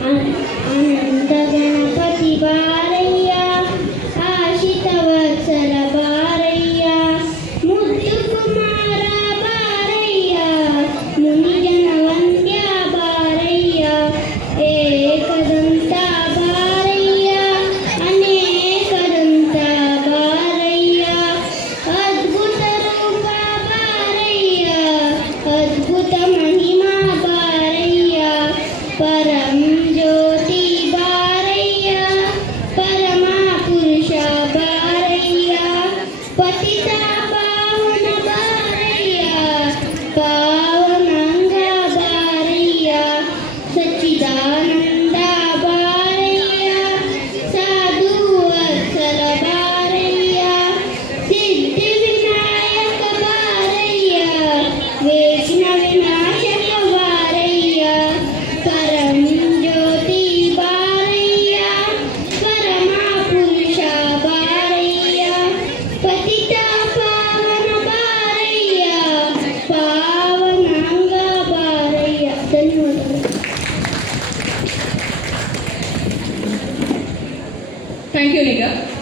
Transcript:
嗯。嗯 Necesita Thank you, Nika.